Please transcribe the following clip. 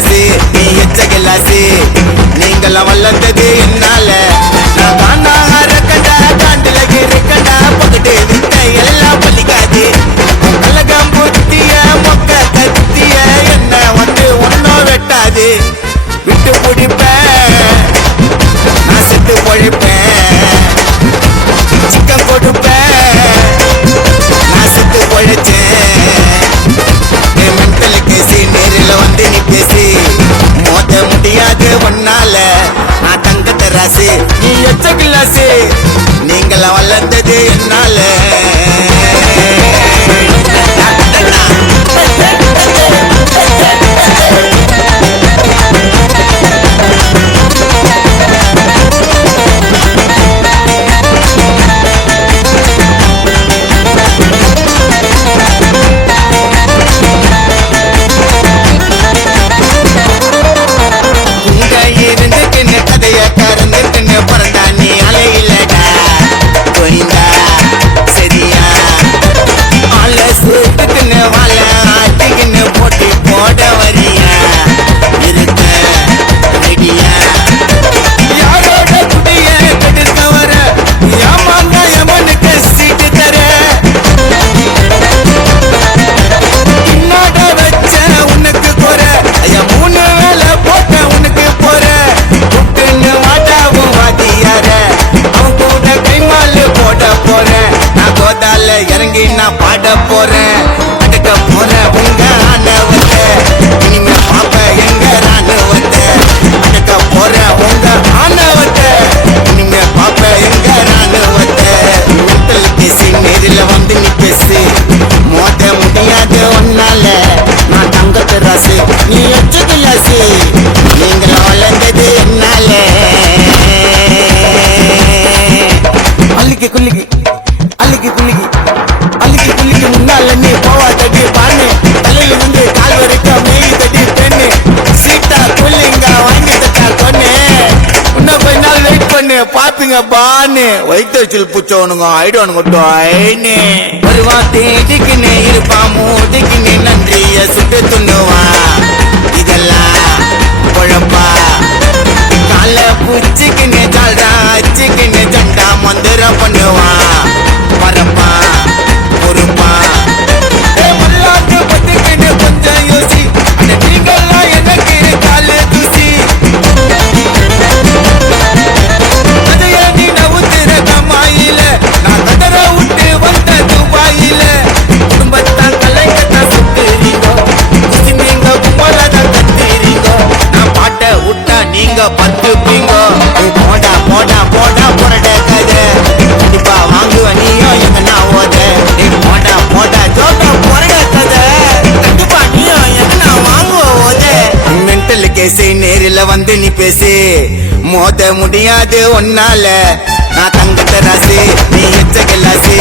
class நீ எச்ச class நீங்களாம் வளர்ந்தது என்னால நான் காண்டாக இருக்கண்டா காண்டுல இருக்கண்டா பக்கத்து விட்ட எல்லாம் பள்ளிக்காது கலகம் புத்திய மொக்க கத்திய என்ன வந்து ஒன்னும் வெட்டாது விட்டு பிடிப்பேன் நான் செத்து பொழைப்பேன் சிக்கன் கொடுப்பேன் நான் செத்து பொழைச்சேன் மென்டல் கேசி நேரில் வந்து நீ பேசி மோத முடியாது ஒன்னால நான் தங்கத்த ராசி நீ எச்ச கிளாஸு நீங்களாம் வளர்ந்தது என்னால இறங்கி நான் பாட போறேன் அடக்க போறேன் உங்க ஆணவத்தை இனிமே பாப்ப எங்க ராணுவத்தை அடக்க போறேன் உங்க ஆணவத்தை இனிமே பாப்ப எங்க ராணுவத்தை மென்டல் பேசி நேரில் வந்து நீ பேசி மோத முடியாது ஒன்னால நான் தங்கத்து ராசு நீ எச்ச கிளாஸு நீங்களும் வளர்ந்தது என்னால அள்ளிக்கு குள்ளிக்கு அள்ளிக்கு குள்ளிக்கு அள்ளிக்கு குள்ளிக்கு முன்னால நீ போவாதடி பானு தலையில இருந்து கால் வரைக்கும் மேயுதடி பெண்ணு சீட்டா குள்ளிங்க வாங்கி தட்டா கொன்னு இன்னும் கொஞ்ச நாள் வெயிட் பண்ணு பாப்பீங்க பானு வைத்தறிச்சல் பூச்சவனுங்க ஆயிடுவானுங்க டொய்னு வருவான் தேடிக்குன்னு இருப்பான் மூடிக்குன்னு நன்றிய சுட்டு துண்ணுவான் இதெல்லாம் குழப்பா கால பூச்சிக்குன்னு ஜால்டா அச்சிக்குன்னு ஜண்டா மந்திரம் பண்ணுவான் பரப்பா பொறுப்பா மல்லாட்டு பத்துக்குன்னு கொஞ்சம் யோசி அந்த நீங்கள்லாம் எனக்கு கால தூசி அதைய நீ நவுத்துற கமாயில நான் கதற விட்டு வந்த துபாயில குடும்பத்தான் கலைக்கத்தான் சுத்துறீங்கோ நீங்க கும்பலதான் கத்துறீங்கோ நான் பாட்ட விட்டா நீங்க பத்துப்பீங்கோ போடா போடா போடா புரட கதை கண்டிப்பா வாங்குவ நீயோ எங்கன்னா ஓத போடா போடா ஜோட்டா புரட கதை கண்டிப்பா நீயோ எங்கன்னா வாங்குவ ஓத மென்டல் கேசி நேரில் வந்து நீ பேசி மோத முடியாது ஒன்னால நான் தங்கத்த ராசி நீ எச்ச கிளாஸு